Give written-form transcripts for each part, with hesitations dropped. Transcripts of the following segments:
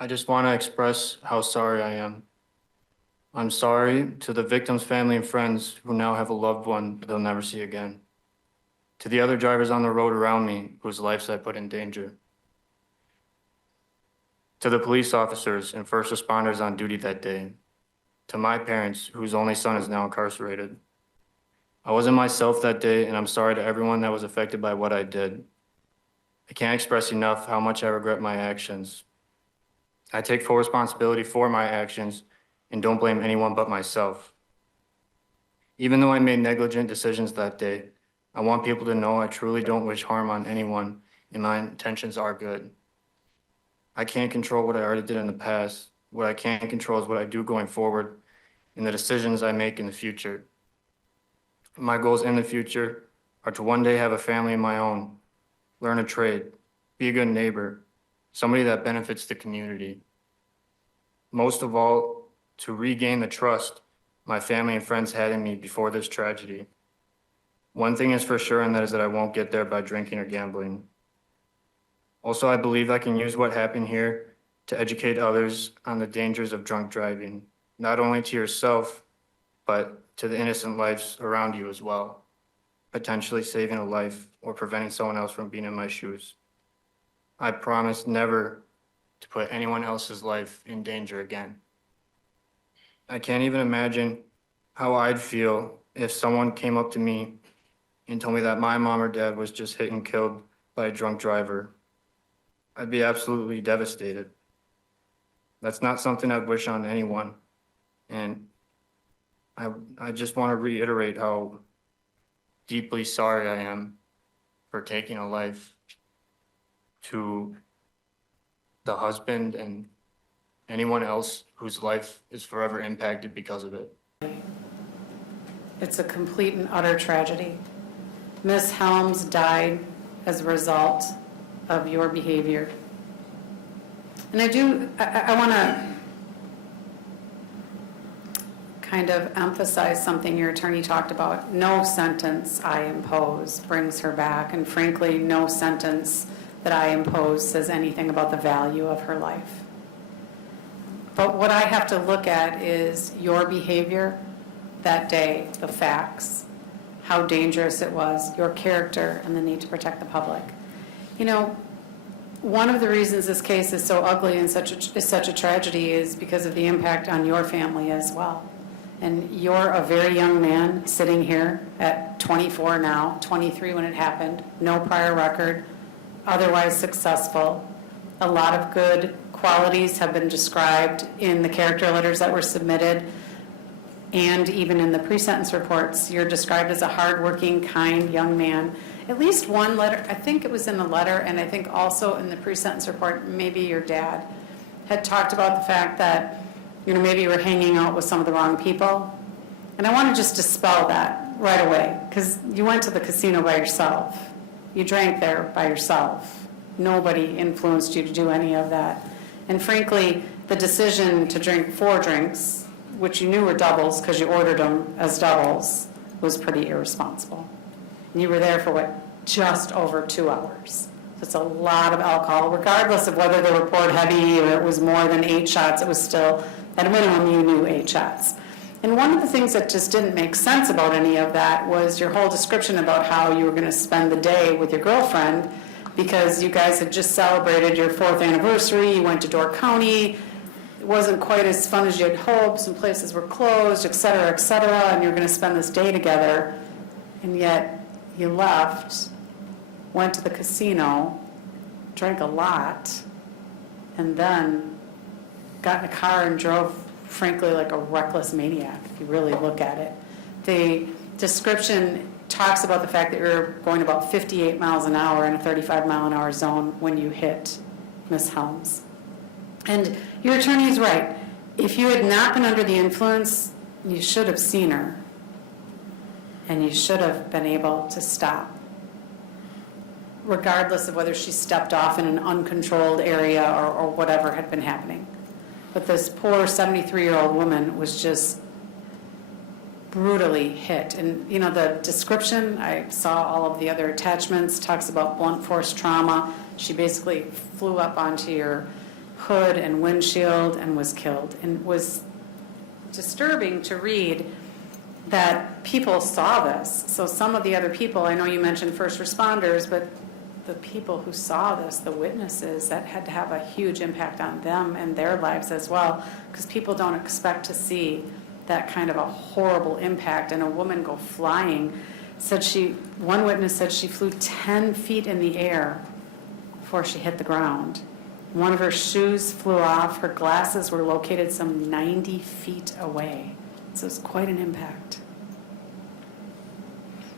I just want to express how sorry I am. I'm sorry to the victim's family and friends who now have a loved one they'll never see again. To the other drivers on the road around me whose lives I put in danger. To the police officers and first responders on duty that day. To my parents whose only son is now incarcerated. I wasn't myself that day, and I'm sorry to everyone that was affected by what I did. I can't express enough how much I regret my actions. I take full responsibility for my actions and don't blame anyone but myself. Even though I made negligent decisions that day, I want people to know I truly don't wish harm on anyone and my intentions are good. I can't control what I already did in the past. What I can control is what I do going forward and the decisions I make in the future. My goals in the future are to one day have a family of my own, learn a trade, be a good neighbor, somebody that benefits the community. Most of all, to regain the trust my family and friends had in me before this tragedy. One thing is for sure, and that is that I won't get there by drinking or gambling. Also, I believe I can use what happened here to educate others on the dangers of drunk driving, not only to yourself, but to the innocent lives around you as well, potentially saving a life or preventing someone else from being in my shoes. I promise never to put anyone else's life in danger again. I can't even imagine how I'd feel if someone came up to me and told me that my mom or dad was just hit and killed by a drunk driver. I'd be absolutely devastated. That's not something I'd wish on anyone. And I just want to reiterate how deeply sorry I am for taking a life. To the husband and anyone else whose life is forever impacted because of it. It's a complete and utter tragedy. Miss Helms died as a result of your behavior. And I want to kind of emphasize something your attorney talked about. No sentence I impose brings her back, and frankly, no sentence that I impose says anything about the value of her life. But what I have to look at is your behavior that day, the facts, how dangerous it was, your character, and the need to protect the public. You know, one of the reasons this case is so ugly and is such a tragedy is because of the impact on your family as well. And you're a very young man sitting here at 24 now, 23 when it happened, no prior record, otherwise successful. A lot of good qualities have been described in the character letters that were submitted and even in the pre-sentence reports. You're described as a hardworking, kind young man. At least one letter, I think it was in the letter, and I think also in the pre-sentence report, maybe your dad had talked about the fact that, you know, maybe you were hanging out with some of the wrong people. And I want to just dispel that right away, because you went to the casino by yourself. You drank there by yourself. Nobody influenced you to do any of that. And frankly, the decision to drink 4 drinks, which you knew were doubles because you ordered them as doubles, was pretty irresponsible. And you were there for what, just over 2 hours. So it's a lot of alcohol, regardless of whether they were poured heavy or it was more than 8 shots, it was still, at a minimum, you knew 8 shots. And one of the things that just didn't make sense about any of that was your whole description about how you were going to spend the day with your girlfriend, because you guys had just celebrated your 4th anniversary, you went to Door County, it wasn't quite as fun as you had hoped, some places were closed, et cetera, and you're going to spend this day together, and yet you left, went to the casino, drank a lot, and then got in a car and drove, frankly, like a reckless maniac, if you really look at it. The description talks about the fact that you're going about 58 miles an hour in a 35-mile-an-hour zone when you hit Miss Helms. And your attorney is right. If you had not been under the influence, you should have seen her, and you should have been able to stop, regardless of whether she stepped off in an uncontrolled area or whatever had been happening. But this poor 73-year-old woman was just brutally hit. And, you know, the description, I saw all of the other attachments, talks about blunt force trauma. She basically flew up onto your hood and windshield and was killed. And it was disturbing to read that people saw this. So some of the other people, I know you mentioned first responders, but the people who saw this, the witnesses, that had to have a huge impact on them and their lives as well, because people don't expect to see that kind of a horrible impact and a woman go flying. One witness said she flew 10 feet in the air before she hit the ground. One of her shoes flew off. Her glasses were located some 90 feet away. So it was quite an impact.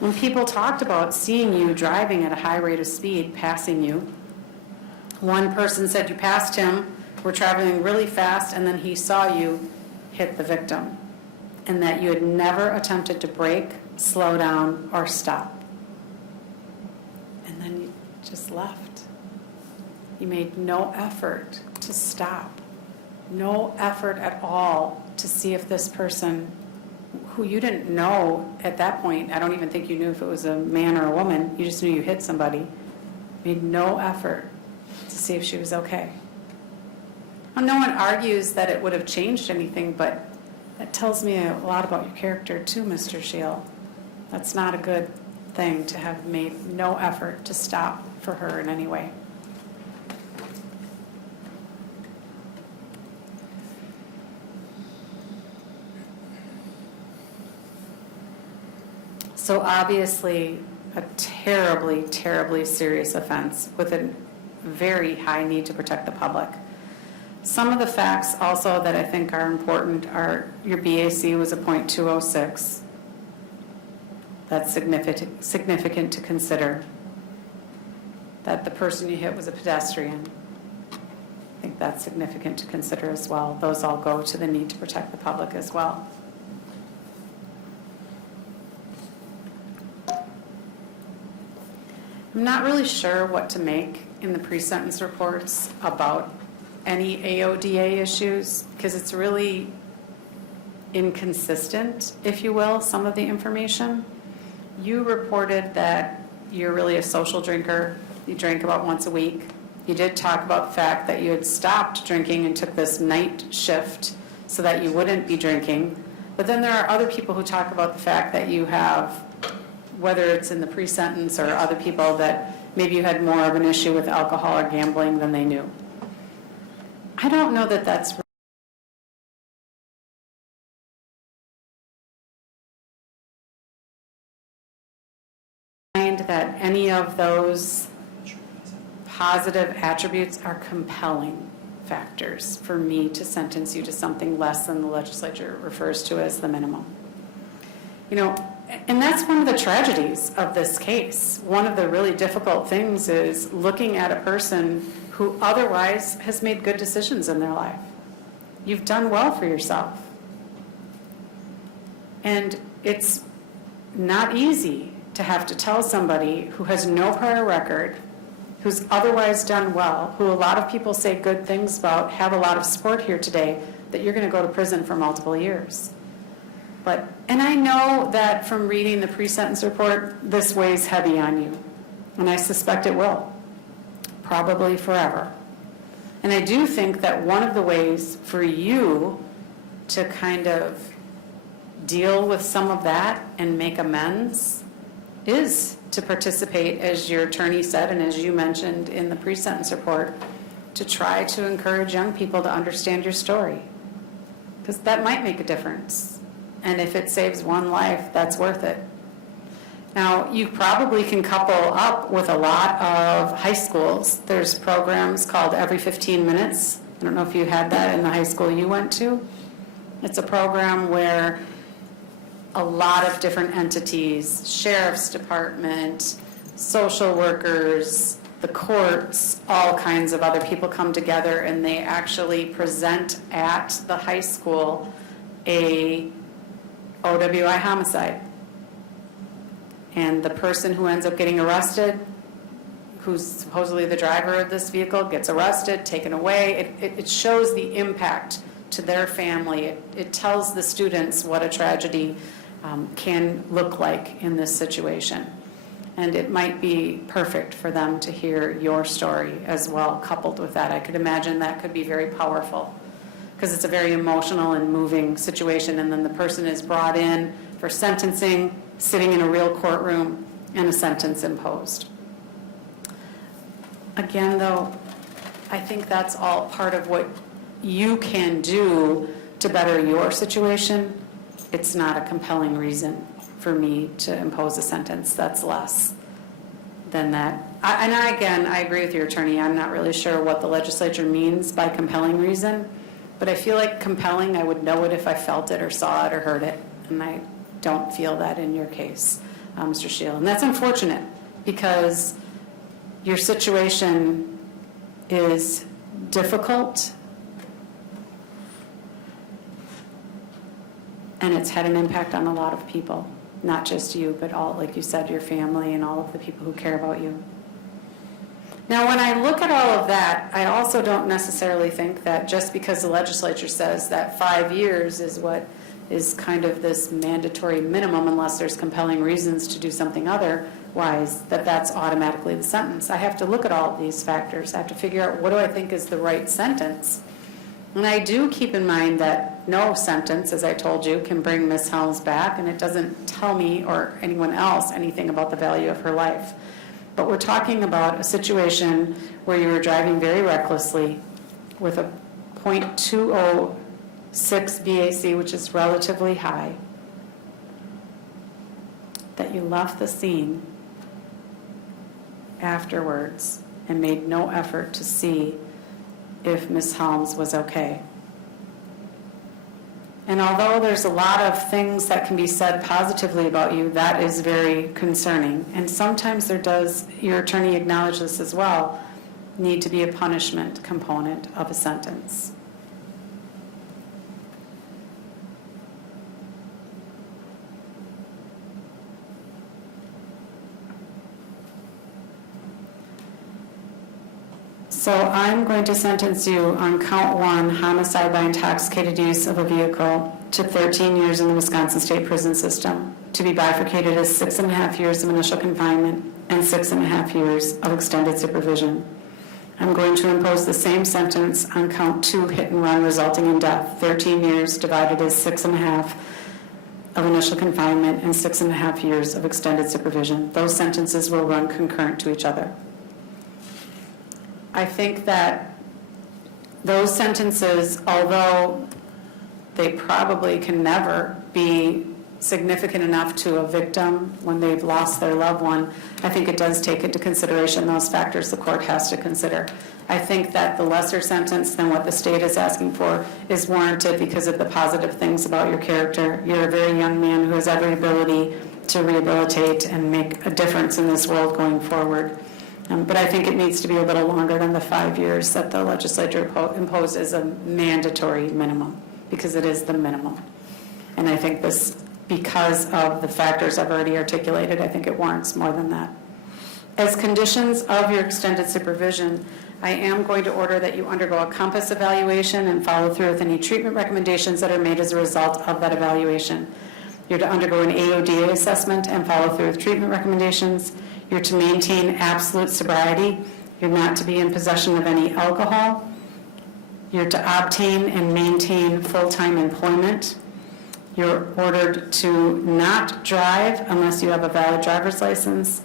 When people talked about seeing you driving at a high rate of speed, passing you, one person said you passed him, were traveling really fast, and then he saw you hit the victim, and that you had never attempted to brake, slow down, or stop. And then you just left. You made no effort to stop, no effort at all to see if this person, who you didn't know at that point, I don't even think you knew if it was a man or a woman, you just knew you hit somebody, made no effort to see if she was okay. Well, no one argues that it would have changed anything, but that tells me a lot about your character too, Mr. Scheel. That's not a good thing to have made no effort to stop for her in any way. So obviously, a terribly, terribly serious offense with a very high need to protect the public. Some of the facts also that I think are important are your BAC was a .206. That's significant to consider. That the person you hit was a pedestrian. I think that's significant to consider as well. Those all go to the need to protect the public as well. I'm not really sure what to make in the pre-sentence reports about any AODA issues, because it's really inconsistent, if you will, some of the information. You reported that you're really a social drinker. You drink about once a week. You did talk about the fact that you had stopped drinking and took this night shift so that you wouldn't be drinking. But then there are other people who talk about the fact that you have, whether it's in the pre-sentence or other people, that maybe you had more of an issue with alcohol or gambling than they knew. I don't know that that's that any of those positive attributes are compelling factors for me to sentence you to something less than the legislature refers to as the minimum. You know, and that's one of the tragedies of this case. One of the really difficult things is looking at a person who otherwise has made good decisions in their life. You've done well for yourself. And it's not easy to have to tell somebody who has no prior record, who's otherwise done well, who a lot of people say good things about, have a lot of support here today, that you're going to go to prison for multiple years. And I know that from reading the pre-sentence report, this weighs heavy on you. And I suspect it will. Probably forever. And I do think that one of the ways for you to kind of deal with some of that and make amends is to participate, as your attorney said and as you mentioned in the pre-sentence report, to try to encourage young people to understand your story. Because that might make a difference. And if it saves one life, that's worth it. Now, you probably can couple up with a lot of high schools. There's programs called Every 15 Minutes. I don't know if you had that in the high school you went to. It's a program where a lot of different entities, sheriff's department, social workers, the courts, all kinds of other people come together, and they actually present at the high school a OWI homicide. And the person who ends up getting arrested, who's supposedly the driver of this vehicle, gets arrested, taken away. It shows the impact to their family. It tells the students what a tragedy can look like in this situation. And it might be perfect for them to hear your story as well, coupled with that. I could imagine that could be very powerful, because it's a very emotional and moving situation, and then the person is brought in for sentencing, sitting in a real courtroom, and a sentence imposed. Again, though, I think that's all part of what you can do to better your situation. It's not a compelling reason for me to impose a sentence that's less than that. I agree with your attorney. I'm not really sure what the legislature means by compelling reason, but I feel like compelling, I would know it if I felt it or saw it or heard it, and I don't feel that in your case, Mr. Scheel. And that's unfortunate, because your situation is difficult, and it's had an impact on a lot of people, not just you, but all, like you said, your family and all of the people who care about you. Now, when I look at all of that, I also don't necessarily think that just because the legislature says that 5 years is what is kind of this mandatory minimum, unless there's compelling reasons to do something otherwise, that that's automatically the sentence. I have to look at all of these factors. I have to figure out, what do I think is the right sentence? And I do keep in mind that no sentence, as I told you, can bring Ms. Helms back, and it doesn't tell me or anyone else anything about the value of her life. But we're talking about a situation where you were driving very recklessly with a .206 VAC, which is relatively high, that you left the scene afterwards and made no effort to see if Ms. Helms was okay. And although there's a lot of things that can be said positively about you, that is very concerning. And sometimes there does, your attorney acknowledged this as well, need to be a punishment component of a sentence. So I'm going to sentence you on count 1, homicide by intoxicated use of a vehicle, to 13 years in the Wisconsin State Prison System, to be bifurcated as 6.5 years of initial confinement and 6.5 years of extended supervision. I'm going to impose the same sentence on count 2, hit and run resulting in death, 13 years divided as 6.5 of initial confinement and 6.5 years of extended supervision. Those sentences will run concurrent to each other. I think that those sentences, although they probably can never be significant enough to a victim when they've lost their loved one, I think it does take into consideration those factors the court has to consider. I think that the lesser sentence than what the state is asking for is warranted because of the positive things about your character. You're a very young man who has every ability to rehabilitate and make a difference in this world going forward. But I think it needs to be a little longer than the 5 years that the legislature imposed as a mandatory minimum, because it is the minimum. And I think this, because of the factors I've already articulated, I think it warrants more than that. As conditions of your extended supervision, I am going to order that you undergo a COMPASS evaluation and follow through with any treatment recommendations that are made as a result of that evaluation. You're to undergo an AODA assessment and follow through with treatment recommendations. You're to maintain absolute sobriety. You're not to be in possession of any alcohol. You're to obtain and maintain full-time employment. You're ordered to not drive unless you have a valid driver's license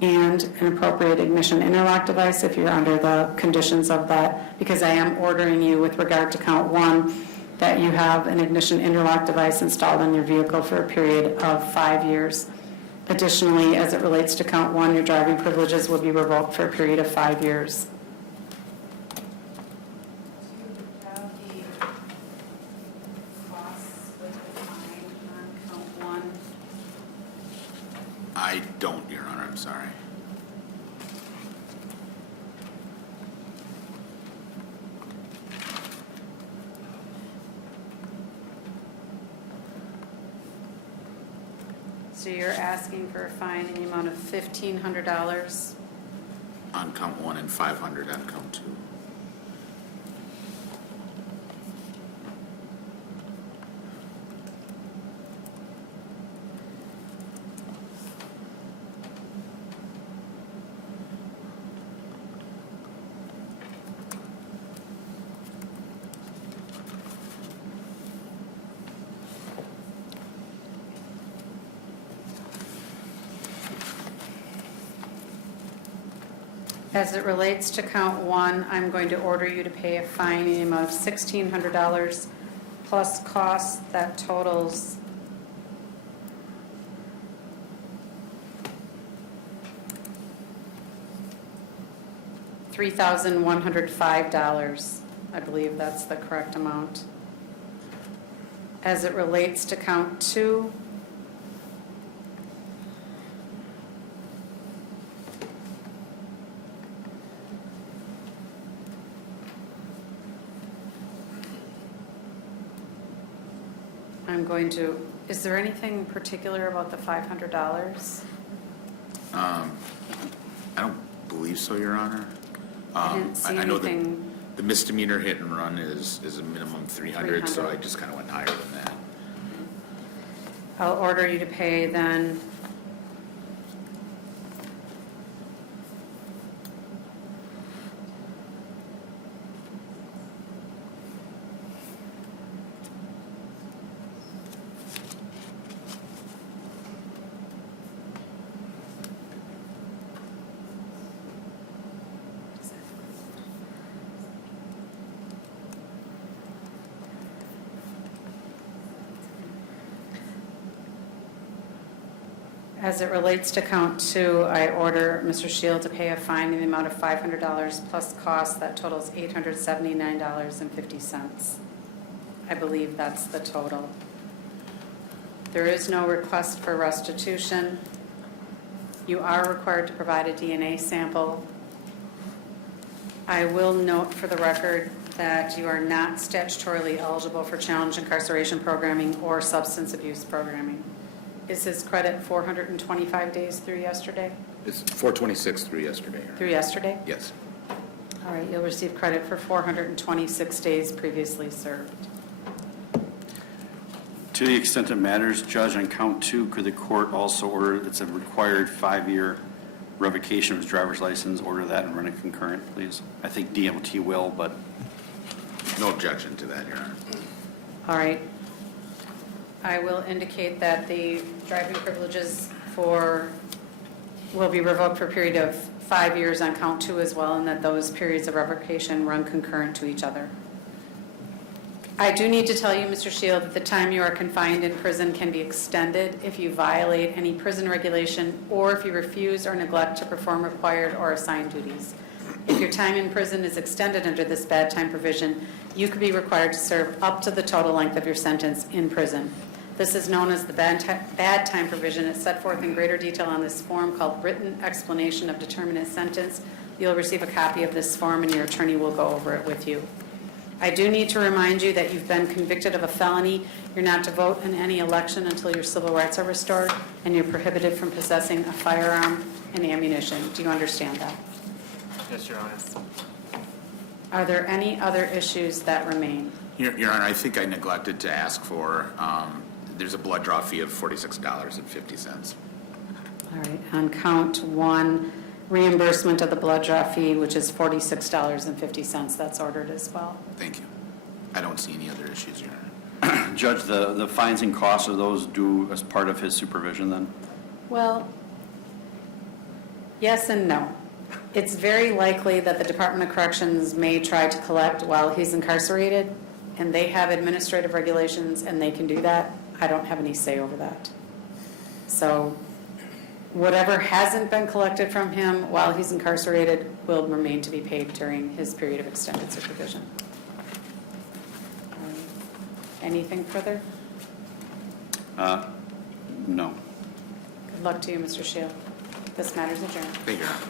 and an appropriate ignition interlock device if you're under the conditions of that, because I am ordering you with regard to count 1 that you have an ignition interlock device installed on your vehicle for a period of 5 years. Additionally, as it relates to count 1, your driving privileges will be revoked for a period of 5 years. Do you have the costs with the fine on count 1? I don't, Your Honor, I'm sorry. So you're asking for a fine in the amount of $1,500? On count 1 and 500 on count 2. As it relates to count one, I'm going to order you to pay a fine in the amount of $1,600 plus costs that totals $3,105. I believe that's the correct amount. As it relates to count two, I'm going to, is there anything particular about the $500? I don't believe so, Your Honor. I didn't see I know that anything. the misdemeanor hit and run is a minimum 300, so I 300. just kind of went higher than that. I'll order you to pay then as it relates to count two, I order Mr. Scheel to pay a fine in the amount of $500 plus costs that totals $879.50. I believe that's the total. There is no request for restitution. You are required to provide a DNA sample. I will note for the record that you are not statutorily eligible for challenge incarceration programming or substance abuse programming. Is his credit 425 days through yesterday? It's 426 through yesterday, Your Honor. Through yesterday? Yes. All right, you'll receive credit for 426 days previously served. To the extent it matters, Judge, on count two, could the court also order, it's a required 5-year revocation of his driver's license, order that and run it concurrent, please? I think DMT will, but No objection to that, Your Honor. All right. I will indicate that the driving privileges will be revoked for a period of 5 years on count two as well, and that those periods of revocation run concurrent to each other. I do need to tell you, Mr. Scheel, that the time you are confined in prison can be extended if you violate any prison regulation or if you refuse or neglect to perform required or assigned duties. If your time in prison is extended under this bad time provision, you could be required to serve up to the total length of your sentence in prison. This is known as the bad time provision. It's set forth in greater detail on this form called Written Explanation of Determinate Sentence. You'll receive a copy of this form and your attorney will go over it with you. I do need to remind you that you've been convicted of a felony. You're not to vote in any election until your civil rights are restored, and you're prohibited from possessing a firearm and ammunition. Do you understand that? Yes, Your Honor. Are there any other issues that remain? Your Honor, I think I neglected to ask for, there's a blood draw fee of $46.50. All right, on count one, reimbursement of the blood draw fee, which is $46.50. That's ordered as well. Thank you. I don't see any other issues, Your Honor. Judge, the fines and costs of those due as part of his supervision then? Well, yes and no. It's very likely that the Department of Corrections may try to collect while he's incarcerated, and they have administrative regulations, and they can do that. I don't have any say over that. So whatever hasn't been collected from him while he's incarcerated will remain to be paid during his period of extended supervision. Anything further? No. Good luck to you, Mr. Scheel. This matter is adjourned. Thank you, Your Honor.